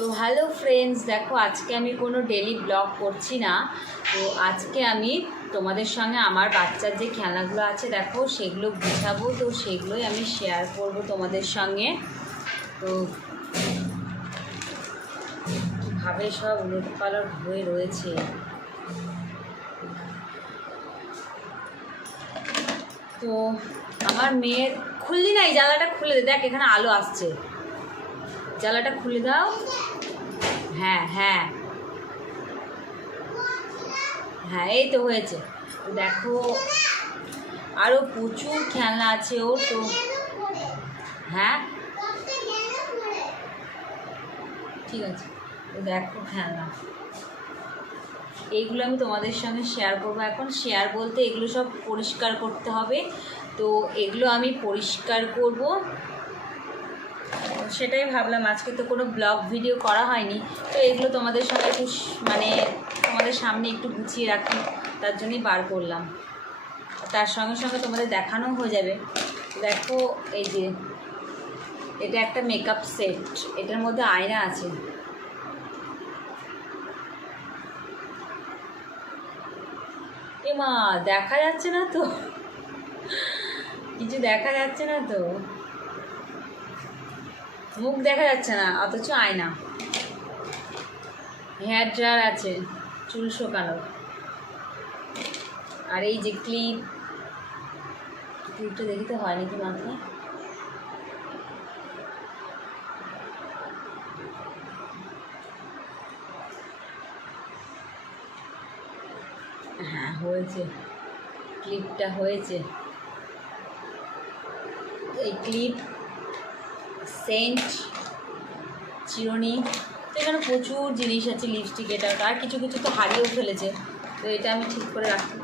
তো hello friends দেখো আজকে আমি কোনো ডেলি ব্লগ করছি না। তো আজকে আমি তোমাদের সঙ্গে আমার বাচ্চার যে খেলনাগুলো আছে, দেখো সেগুলো বুঝাবো তো সেগুলোই আমি শেয়ার করব তোমাদের সঙ্গে। তো কীভাবে সব উলটপালট হয়ে রয়েছে। তো আমার মেয়ের, খুললি না এই জ্বালাটা খুলে দেখ এখানে আলো আসছে। জ্বালাটা খুলে দাও। হ্যাঁ হ্যাঁ। হ্যাঁ এই তো হয়েছে। দেখো আরও প্রচুর খেলনা আছে ওর তো। হ্যাঁ? ঠিক আছে, তো দেখো খেলনা। এইগুলো আমি তোমাদের সঙ্গে শেয়ার করব এখন। শেয়ার বলতে এগুলো সব পরিষ্কার করতে হবে। তো এগুলো আমি পরিষ্কার করব। সেটাই ভাবলাম। আজকে তো কোনো ব্লগ ভিডিও করা হয়নি। তো এগুলো তোমাদের সঙ্গে একটু মানে তোমাদের সামনে একটু গুছিয়ে রাখি। তার জন্যই বার করলাম। তার সঙ্গে সঙ্গে তোমাদের দেখানো হয়ে যাবে। দেখো, এই যে, এটা একটা মেকআপ সেট এটার মধ্যে আয়না আছে। এ মা দেখা যাচ্ছে না তো? কিছু দেখা যাচ্ছে না তো? মুখ দেখা যাচ্ছে না, অথচ আয়না। হেয়ার ড্রায়ার আছে, চুল শোকানোর আর এই যে ক্লিপ ক্লিপটা দেখিতে হয় নাকি মাথায়? হ্যাঁ হয়েছে। ক্লিপটা হয়েছে। এই ক্লিপ সেন্ট চিরুনি। তো এখানে প্রচুর জিনিস আছে লিপস্টিক এটা। আর কিছু কিছু তো হারিয়েও ফেলেছে। তো এটা আমি ঠিক করে রাখি।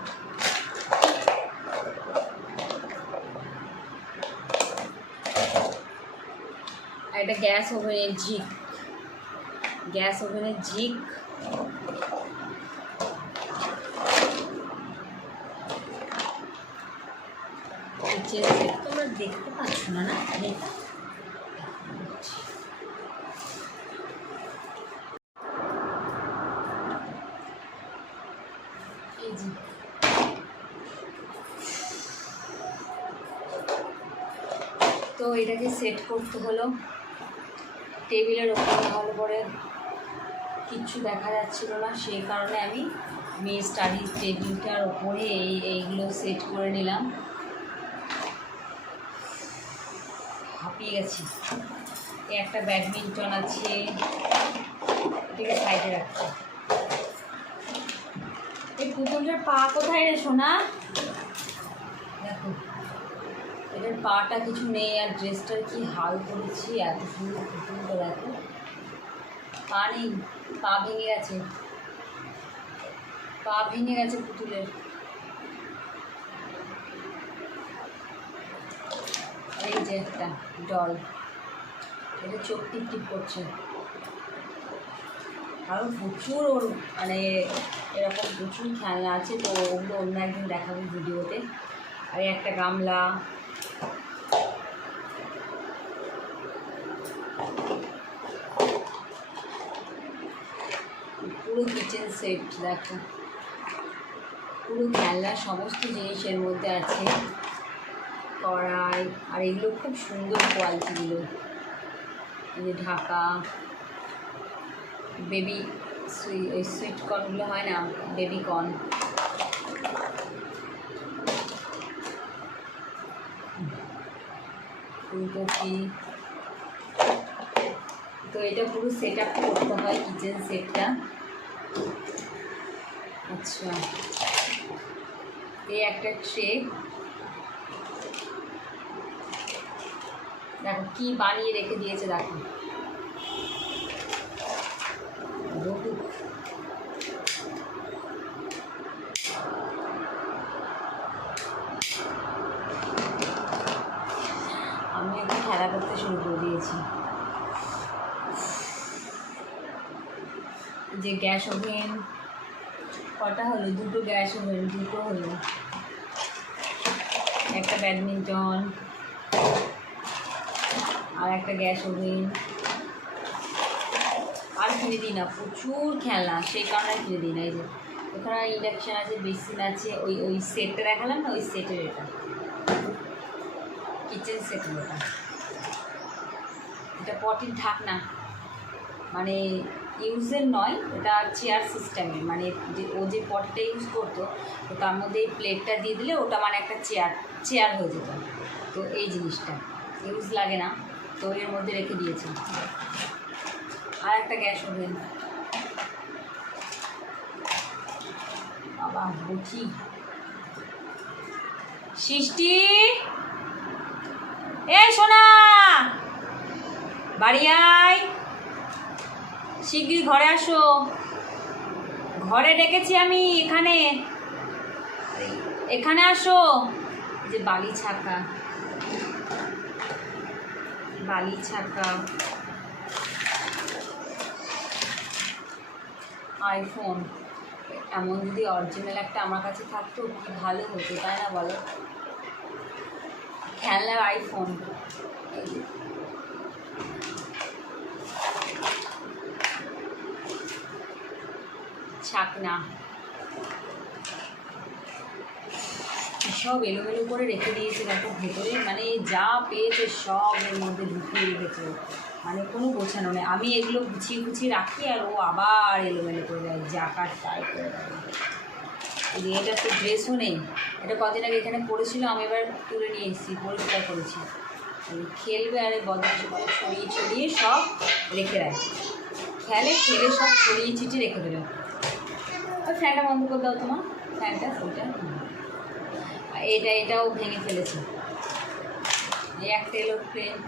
আর এটা গ্যাস ওভেনের ঝিক গ্যাস ওভেনের ঝিক তোমরা দেখতে পাচ্ছ না না দেখ। এই যে তো এটাকে সেট করতে হলো। টেবিলের ওপরে নাহলে করে কিচ্ছু দেখা যাচ্ছিল না। সেই কারণে আমি মেয়ে স্টাডি টেবিলটার ওপরে এই, এইগুলো সেট করে নিলাম। হাঁপিয়ে গেছি। একটা ব্যাডমিন্টন আছে। এটাকে সাইডে রাখছি। এই পুতুলটার পা কোথায় রে সোনা? দেখো। এটার পাটা কিছু নেই আর ড্রেসটার কি হাল করেছি, এত সুন্দর দেখো পা নেই, পা ভেঙে গেছে। পা ভেঙে গেছে পুতুলের। এই যে একটা ডল এটা চোখ টিপ টিপ করছে। আরও প্রচুর ওর মানে এরকম প্রচুর খেলনা আছে, তো ওগুলো অন্য একদিন দেখাবো ভিডিওতে। আর একটা গামলা পুরো কিচেন সেট দেখো। পুরো খেলনার সমস্ত জিনিস এর মধ্যে আছে। কড়াই, আর এগুলো খুব সুন্দর কোয়ালিটিগুলো যে ঢাকা বেবি সুই ওই সুইট কর্নগুলো হয় না বেবি কর্ন ফুলকপি তো এটা পুরো সেট আপ করতে হয় কিচেন সেটটা আচ্ছা। এই একটা ট্রে দেখো কী বানিয়ে রেখে দিয়েছে দেখো রঘু। আমি এখন খেলা করতে শুরু করে দিয়েছি যে গ্যাস ওভেন, কটা হলো? দুটো গ্যাস ওভেন, দুটো হলো। একটা ব্যাডমিন্টন আর একটা গ্যাস ওভেন। আর কিনে দিই না, প্রচুর খেলনা, সেই কারণে কিনে দিই না। এই যে, ওখানে ইন্ডাকশান আছে, বেসিন আছে, ওই ওই সেটটা দেখালাম না? ওই সেটের এটা। কিচেন সেটের ওটা। এটা পটির ঢাকনা। মানে ইউজের নয় ওটা চেয়ার সিস্টেমের মানে যে, ও যে পটটা ইউজ করতো, তো তার মধ্যে এই প্লেটটা দিয়ে দিলে ওটা মানে একটা চেয়ার চেয়ার হয়ে যেত। তো এই জিনিসটা ইউজ লাগে না, তো এর মধ্যে রেখে দিয়েছি। আর একটা গ্যাস ওভেন। বাবা, বুঝি। সৃষ্টি! এ, সোনা! বাড়ি আয়! শিগগির ঘরে আসো। ঘরে ডেকেছি আমি, এখানে। এখানে আসো। যে বালি ছাকা বালি ছাকা আইফোন এমন যদি অরিজিনাল একটা আমার কাছে থাকতো কি ভালো হতো, তাই না বলো? খেলনার আইফোন যে। ছাকনা সব এলোমেলো করে রেখে দিয়েছে, দেখো ভেতরে মানে যা পেয়েছে সব এর মধ্যে ঢুকিয়ে রেখেছে। মানে কোনো গোছানো নেই। আমি এগুলো গুছিয়ে গুছিয়ে রাখি আর ও আবার এলোমেলো করে দেয় জাকার তাই করে দেয়। এটা তো ড্রেসও নেই। এটা কদিন আগে এখানে পড়েছিল, আমি এবার তুলে নিয়ে এসেছি পরিষ্কার করেছি। খেলবে আর বদমাশি করে ছড়িয়ে ছড়িয়ে সব রেখে দেয়। খেলে খেলে সব ছড়িয়ে ছিটিয়ে রেখে দেবে। ফ্যানটা বন্ধ করে দাও তোমার। ফ্যানটা। আর এটা, এটাও ভেঙে ফেলেছে। এই একটা এরোপ্লেন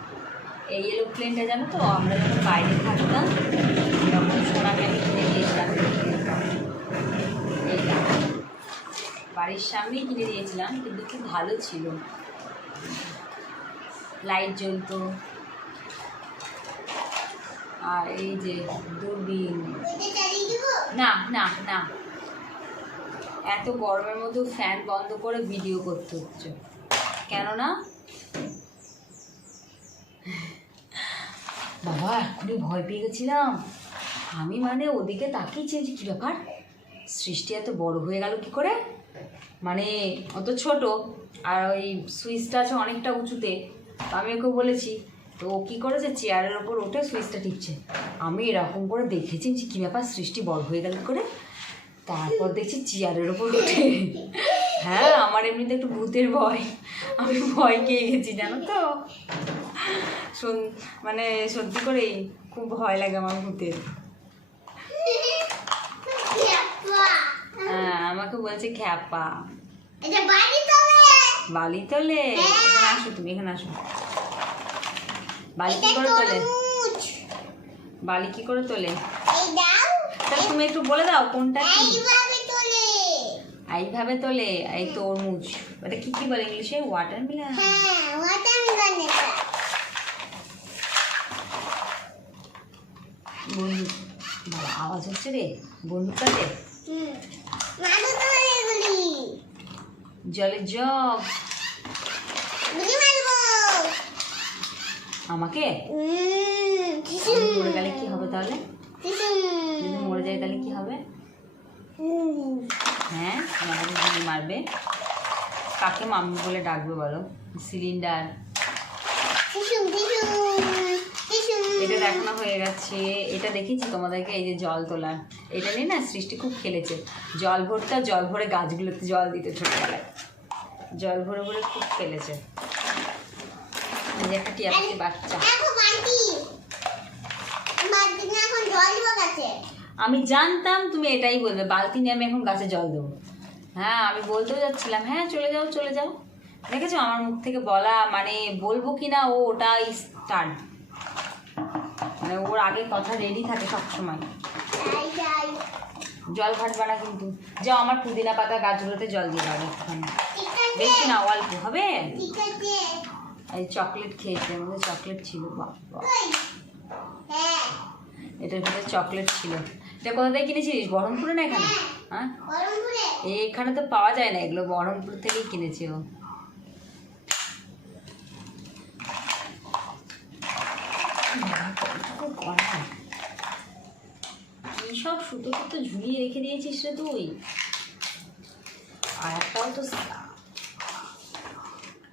এই এরোপ্লেনটা জানো তো, আমরা যখন বাইরে থাকতাম, তখন সোনাকে আমি কিনে দিয়েছিলাম? এইটা। বাড়ির সামনেই কিনে দিয়েছিলাম, কিন্তু খুব ভালো ছিল। লাইট জ্বলতো। আর এই যে দূরবীন। না না না। এত গরমের মধ্যে ফ্যান বন্ধ করে ভিডিও করতে হচ্ছে। কেননা? বাবা, এক্ষুনি ভয় পেয়ে গেছিলাম। আমি মানে ওদিকে তাকিয়েছি যে কী ব্যাপার? সৃষ্টি এত বড় হয়ে গেল কি করে? মানে অত ছোট, আর ওই সুইচটা আছে অনেকটা উঁচুতে। আমি ওকে বলেছি, তো ও কী করেছে চেয়ারের ওপর উঠে সুইচটা টিপছে? আমি এরকম করে দেখেছি যে কী ব্যাপার, সৃষ্টি বড় হয়ে গেল কি করে? তারপর দেখছি চেয়ারের ওপর উঠে। হ্যাঁ আমার এমনিতে একটু ভূতের ভয়। আমি ভয় খেয়ে গেছি জানো তো। শোন- মানে সত্যি করেই খুব ভয় লাগে আমার ভূতের। হ্যাঁ আমাকে বলছে খ্যাপা বালি তোলে এখানে আসো তুমি এখানে আসো। বালি কি করে তোলে? বালি কি করে তোলে? তুমি একটু বলে দাও কোনটা কি? এইভাবে তোলে। এই তরমুজ। ওটা কি কি বলে ইংলিশে? ওয়াটার মিলান বন্দুক বাবা আওয়াজ হচ্ছে রে। বন্দুকটাতে জলের জগ। আমাকে? গেলে কি হবে তাহলে? যদি মরে যায়, তাহলে কি হবে? হ্যাঁ আমাকে গুলি মারবে। কাকে মাম্মি বলে ডাকবে বলো? সিলিন্ডার। এটা দেখানো হয়ে গেছে। এটা দেখেছি তোমাদেরকে, এই যে জল তোলার এটা নিয়ে না সৃষ্টি খুব খেলেছে। জল ভরতে আর জল ভরে গাছগুলোতে জল দিতে ছোটবেলায়। জল ভরে ভরে খুব খেলেছে। একটা টিয়াপাখি বাচ্চা। আমি জানতাম তুমি এটাই বলবে বালতি নিয়ে আমি এখন গাছে জল দেবো। হ্যাঁ আমি বলতেও যাচ্ছিলাম হ্যাঁ চলে যাও চলে যাও। দেখেছ আমার মুখ থেকে বলা মানে বলব কি না ও ওটা স্টার্ট মানে ওর আগে কথা রেডি থাকে সবসময়। জল ঘাটবে না কিন্তু। যাও আমার পুদিনা পাতা গাছগুলোতে জল দিয়ে দাও একটুখানি। বেশি না অল্প হবে? এই চকলেট খেয়েছে মধ্যে চকলেট ছিল বাহ এটার ভিতরে চকলেট ছিল। এটা কোথা থেকে কিনেছিস বহরমপুরে না এখানে? হ্যাঁ এখানে তো পাওয়া যায় না এগুলো বহরমপুর থেকেই কিনেছি ও। সব সুতো সুতো ঝুলিয়ে রেখে দিয়েছিস রে তুই? আর একটাও তো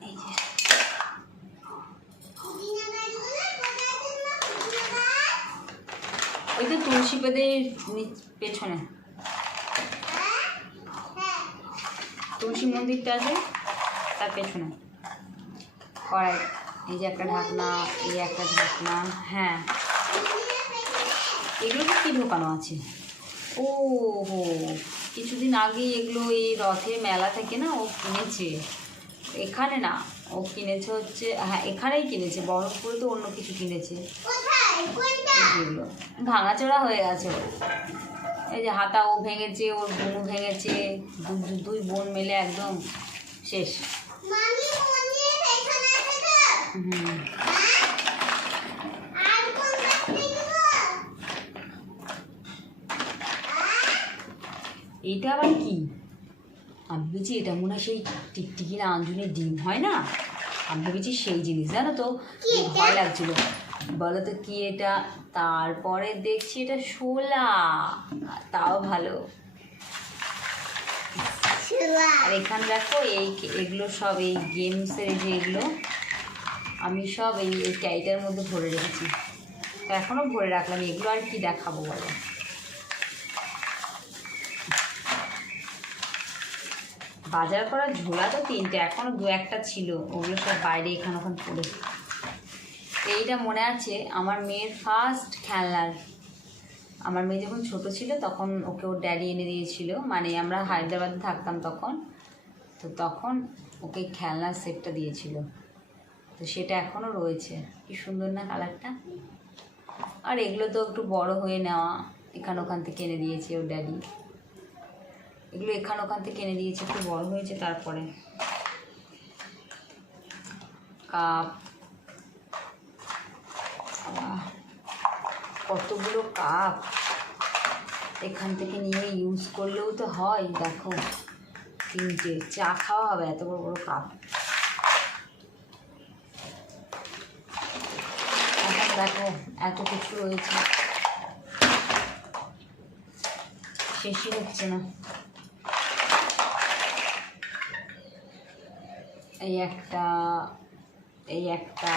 এই যে ওই তো তুলসী পেদের পেছনে। তুলসী মন্দিরটা আছে, তার পেছনে। কড়াই, এই যে একটা ঢাকনা, এই একটা ঢাকনা হ্যাঁ। এগুলো কি ঢোকানো আছে? ও হো কিছুদিন আগে এগুলো এই রথের মেলা থেকে না ও কিনেছে। এখানে না, ও কিনেছে হচ্ছে হ্যাঁ এখানেই কিনেছে বরফপুরে তো অন্য কিছু কিনেছে। ভাঙাচোরা হয়ে গেছে। এই যে হাতা ও ভেঙেছে ওর বোনও ভেঙেছে দুই বোন মিলে একদম শেষ। কোন বাকি এইটা আবার কি? আমি ভেবেছি এটা মনে হয় সেই টিকটিকি না আঞ্জনের ডিম হয় না? আমি ভেবেছি সেই জিনিস জানো তো? ভয় লাগছিল। বলো তো কি এটা? তারপরে দেখছি এটা শোলা। তাও ভালো। আর এখানে দেখো এই এগুলো সব এই গেমসের যে এগুলো আমি সব এই ক্যারিটার মধ্যে ভরে রেখেছি। এখনও ভরে রাখলাম এগুলো আর কি দেখাবো বলো? বাজার করা ঝোলা তো তিনটে এখনও দু একটা ছিল। ওগুলো সব বাইরে এখানে ওখানে পড়ে। এইটা মনে আছে, আমার মেয়ের ফার্স্ট খেলনার। আমার মেয়ে যখন ছোট ছিল তখন ওকে ওর ড্যাডি এনে দিয়েছিল। মানে আমরা হায়দ্রাবাদে থাকতাম তখন। তো তখন ওকে খেলনার সেটটা দিয়েছিল। তো সেটা এখনও রয়েছে। কি সুন্দর না কালারটা আর এগুলো তো একটু বড় হয়ে নেওয়া। এখান ওখান থেকে এনে দিয়েছে ওর ড্যাডি এগুলো এখান ওখান থেকে এনে দিয়েছে, একটু বড় হয়েছে তারপরে। কাপ কতগুলো কাপ এখান থেকে নিয়ে ইউজ করলেও তো হয়, দেখো। তিনটে, চা খাওয়া হবে এত বড় বড় কাপ এখন দেখো এত কিছু রয়েছে। শেষই হচ্ছে না। এই একটা এই একটা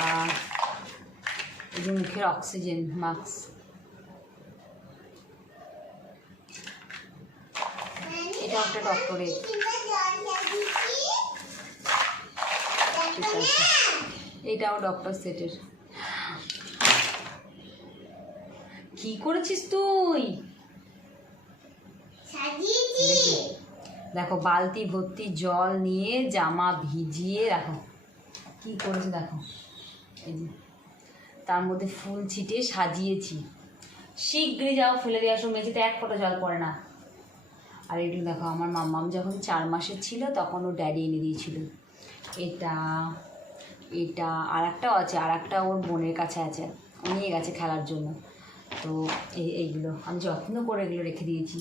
এই যে মুখের অক্সিজেন মাস্ক এটা একটা ডক্টরের এটাও ডক্টর সেটের কি করেছিস তুই? দেখো, বালতি, ভর্তি, জল নিয়ে জামা ভিজিয়ে রাখো। কি করেছে দেখো? এই যে। তার মধ্যে ফুল ছিটিয়ে সাজিয়েছি। শীঘ্রই যাও, ফেলে দিয়ে আসো, মেঝেতে এক ফোঁটা জল পড়ে না। আর এগুলো দেখো, আমার মাম্মাম যখন চার মাসের ছিল, তখন ও ড্যাডি এনে দিয়েছিল। এটা এটা আর একটাও আছে আর একটা ওর বোনের কাছে আছে। ও নিয়ে গেছে খেলার জন্য। তো এই, এইগুলো, আমি যত্ন করে এগুলো রেখে দিয়েছি।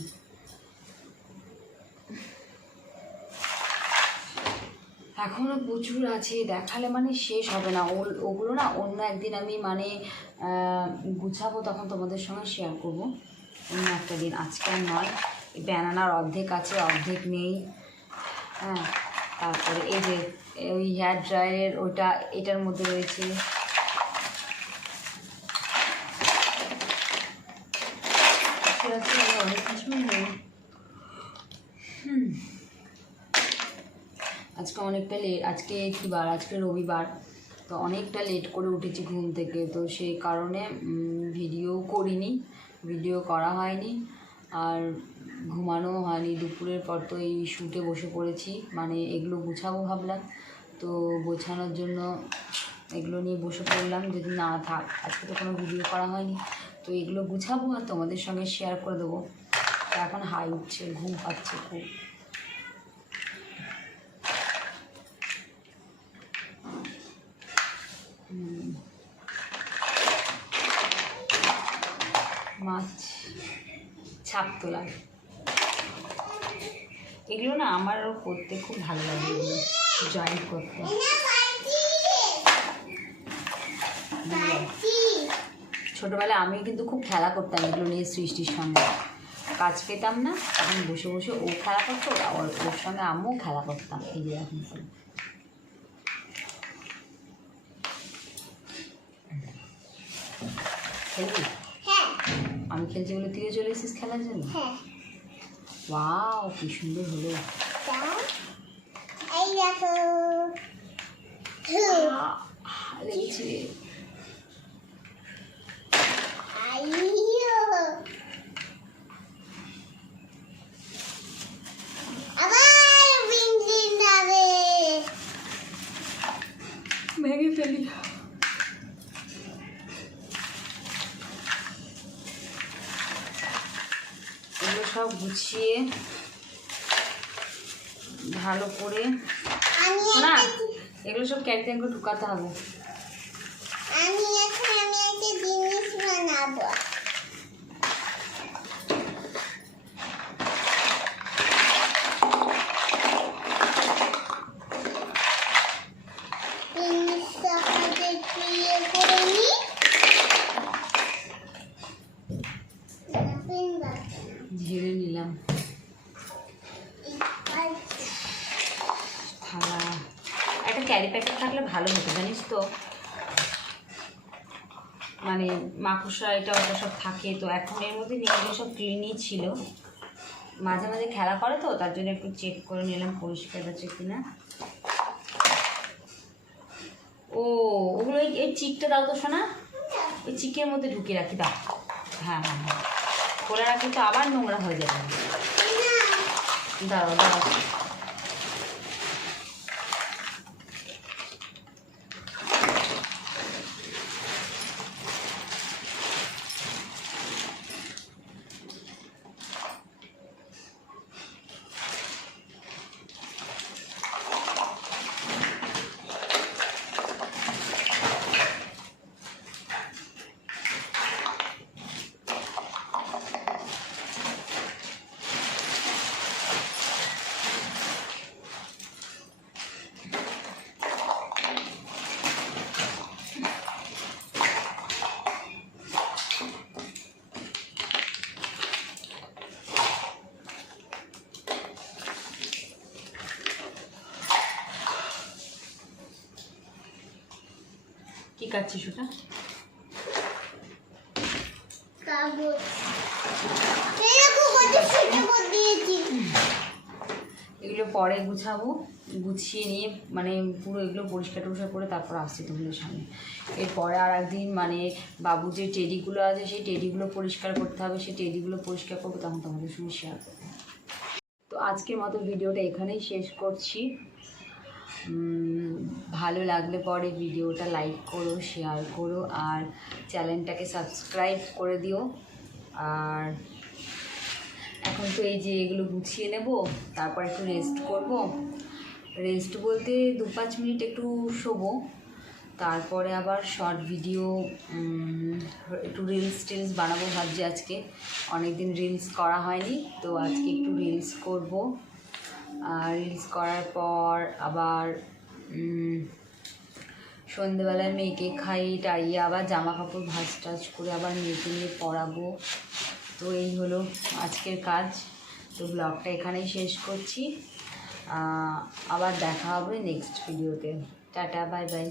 এখনও প্রচুর আছে, দেখালে মানে শেষ হবে না। ওগুলো না অন্য একদিন আমি মানে গুছাবো, তখন তোমাদের সঙ্গে শেয়ার করব। অন্য একটা দিন, আজকে নয়। ব্যানানার অর্ধেক আছে, অর্ধেক নেই। হ্যাঁ তারপরে এই যে ওই হেয়ার ড্রায়ারের ওইটা এটার মধ্যে রয়েছে ঠিক আছে, অনেক কিছুই নেই হুম আজকে অনেকটা লেট আজকে কী বার, আজকে রবিবার, তো অনেকটা লেট করে উঠেছি ঘুম থেকে। তো সেই কারণে ভিডিও করিনি ভিডিও করা হয়নি। আর ঘুমানোও হয়নি। দুপুরের পর তো এই শুটে বসে পড়েছি। মানে এগুলো গুছাবো ভাবলাম। তো গোছানোর জন্য এগুলো নিয়ে বসে পড়লাম। যদি না থাক, আজকে তো কোনো ভিডিও করা হয়নি। তো এগুলো গুছাবো আর তোমাদের সঙ্গে শেয়ার করে দেবো। এখন হাই উঠছে, ঘুম পাচ্ছে খুব। মাছ ছাপ তোলা এগুলো না আমারও করতে খুব ভালো লাগে এগুলো জয়েন্ট করতে। ছোটোবেলায় আমি কিন্তু খুব খেলা করতাম এগুলো নিয়ে সৃষ্টির সঙ্গে। কাজ পেতাম না, তখন বসে বসে ও খেলা করতো, আর ওর সঙ্গে আমিও খেলা করতাম, এই যে এখন হ্যাঁ আমি খেলছি বলে তুইও চলে এসেছিস খেলার জন্য? হ্যাঁ। ওয়াও কি সুন্দর হলো। লেগেছে আইয়ো আবার বিন্দিন যাবে ভেঙে ফেলি এগুলো সব গুছিয়ে ভালো করে না এগুলো সব ক্যারিতে একটু ঢুকাতে হবে। আমি এখন আমি একটা জিনিস বানাবো জিনিসটা হাতে দিয়ে করে নি পেন বাচ্চা ঝেড়ে নিলাম থালা একটা ক্যারি প্যাকেট থাকলে ভালো হতো জানিস তো মানে মাকুসা এটা ওটা সব থাকে। তো এখন এর মধ্যে নিজেদের সব ক্লিনই ছিল। মাঝে মাঝে খেলা করে তো, তার জন্য একটু চেক করে নিলাম পরিষ্কার আছে কিনা। ও, ওগুলো এই- চিকটা দাও তো শোনা ওই চিকের মধ্যে ঢুকিয়ে রাখি, দাও। হ্যাঁ হ্যাঁ হ্যাঁ। খোলা রাখলে তো আবার নোংরা হয়ে যাবে। দাঁড়াও দাঁড়াও কাটছিস ওটা দিয়েছি। এগুলো পরে গুছাবো গুছিয়ে নিয়ে মানে পুরো এগুলো পরিষ্কার টরিষ্কার করে তারপর আসছি তোমাদের সামনে। এরপরে আর একদিন মানে বাবু যে টেডিগুলো আছে সেই টেডিগুলো পরিষ্কার করতে হবে সেই টেডিগুলো পরিষ্কার করব তখন তোমাদের সঙ্গে শেয়ার করব। তো আজকের মতো ভিডিওটা এখানেই শেষ করছি। ভালো লাগলে পরে ভিডিওটা লাইক করো শেয়ার করো, আর চ্যানেলটাকে সাবস্ক্রাইব করে দিও। আর এখন তো এই যে এগুলো গুছিয়ে নেব, তারপর একটু রেস্ট করব। রেস্ট বলতে দু পাঁচ মিনিট একটু শোবো, তারপরে আবার শর্ট ভিডিও একটু রিলস টিলস বানাবো ভাবছি আজকে। অনেক দিন রিলস করা হয়নি, তো আজকে একটু রিলস করব। রিলস করার পর আবার সন্ধেবেলায় মেয়েকে খাই, টাইয়ে আবার জামা কাপড় ভাজ টাজ করে আবার মেয়েকে নিয়ে পড়াবো। তো এই হলো আজকের কাজ। তো ব্লগটা এখানেই শেষ করছি। আবার দেখা হবে নেক্সট ভিডিওতে টাটা বাই বাই